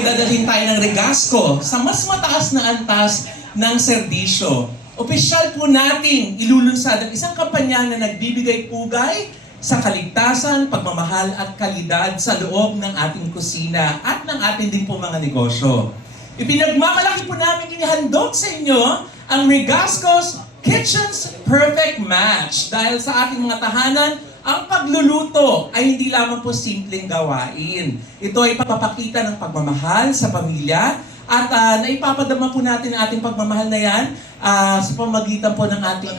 ay dadalhin tayo ng Regasco sa mas mataas na antas ng serbisyo. Opisyal po nating ilulunsad ang isang kampanya na nagbibigay pugay sa kaligtasan, pagmamahal at kalidad sa loob ng ating kusina at ng ating din po mga negosyo. Ipinagmamalaki po namin inihandog sa inyo ang Regasco's Kitchen's Perfect Match dahil sa ating mga tahanan, ang pagluluto ay hindi lamang po simpleng gawain. Ito ay papapakita ng pagmamahal sa pamilya at naipapadama po natin ang ating pagmamahal na yan sa pamagitan po ng ating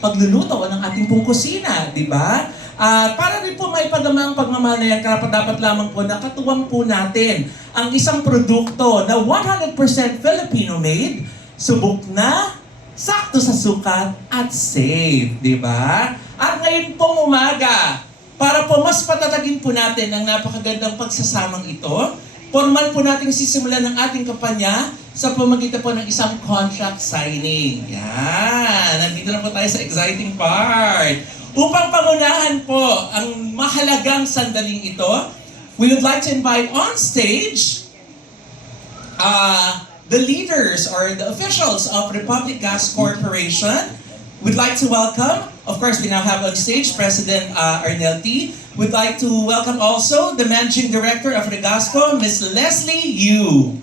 pagluluto o ng ating pong kusina, di ba? Para rin po maipadama ang pagmamahal na yan, dapat lamang po nakatuwang po natin ang isang produkto na 100% Filipino-made, subok na, sakto sa sukat at safe, di ba? At ngayon pong umaga, para po mas patatagin po natin ang napakagandang pagsasamang ito, formal po natin sisimulan ng ating kampanya sa pamagitan po ng isang contract signing. Yan! Nandito na po tayo sa exciting part. Upang pangunahan po ang mahalagang sandaling ito, we would like to invite on stage the leaders or the officials of Republic Gas Corporation. We'd like to welcome, of course, we now have on stage President Arnel T. We'd like to welcome also the Managing Director of Regasco, Ms. Leslie Yu.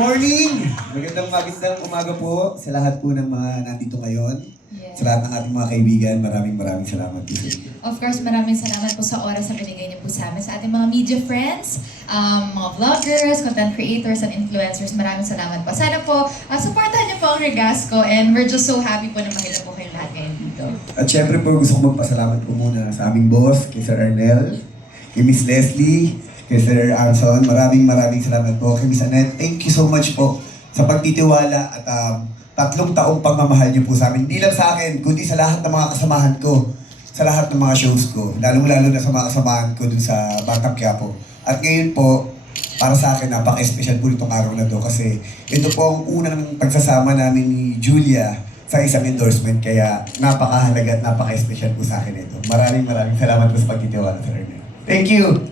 Morning! Magandang umaga po sa lahat po ng mga nandito ngayon. Yes. Sa lahat ng ating mga kaibigan, maraming salamat po. Of course, maraming salamat po sa oras na binigay niyo po sa amin, sa ating mga media friends, mga vloggers, content creators, and influencers. Maraming salamat po. Sana po, supportahan niyo po ang Regasco and we're just so happy po na makita po kayo lahat ngayon dito. At syempre po, gusto ko magpasalamat po muna sa aming boss, kay Sir Arnel, kay Miss Leslie, kay Sir Arson. Maraming salamat po. Kay Miss Annette, thank you so much po sa pagtitiwala at 3 taong pagmamahal niyo po sa amin. Hindi lang sa akin, kundi sa lahat ng mga kasamahan ko, sa lahat ng mga shows ko, lalong-lalo na sa mga kasamahan ko dun sa Batang Quiapo. At ngayon po, para sa akin, napaka-special po itong araw na to kasi ito po ang unang pagsasama namin ni Julia sa isang endorsement, kaya napakahalaga at napaka-special po sa akin ito. Maraming salamat po sa pagtitiwala, Sir Arnel. Thank you!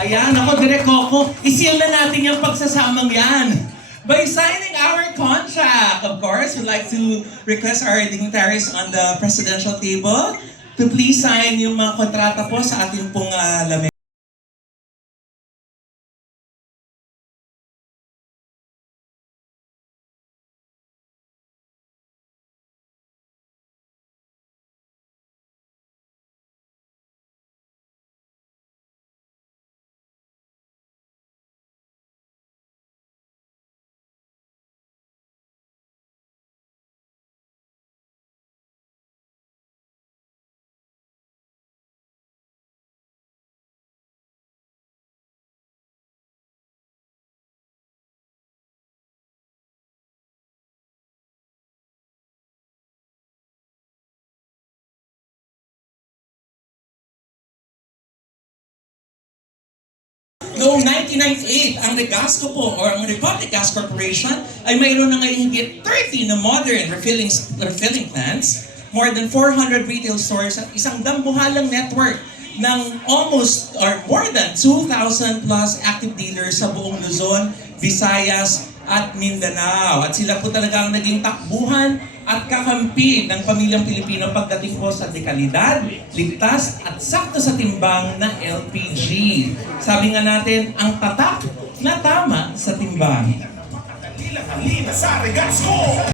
Ayan, ako, Direk Coco, isil na natin yung pagsasamang yan. By signing our contract, of course, we'd like to request our dignitaries on the presidential table to please sign yung mga kontrata po sa ating pong lamesa. Noong 1998, ang Regasco po, or ang Republic Gas Corporation, ay mayroon na ngayon higit 30 na modern refilling plants, more than 400 retail stores, at isang dambuhalang network ng almost or more than 2,000 plus active dealers sa buong Luzon, Visayas, at Mindanao. At sila po talaga ang naging takbuhan at kakampi ng pamilyang Pilipino pagdating po sa dekalidad, ligtas at sakto sa timbang na LPG. Sabi nga natin, ang tatak na tama sa timbang. Napakadali lang ang lina sa Regasco!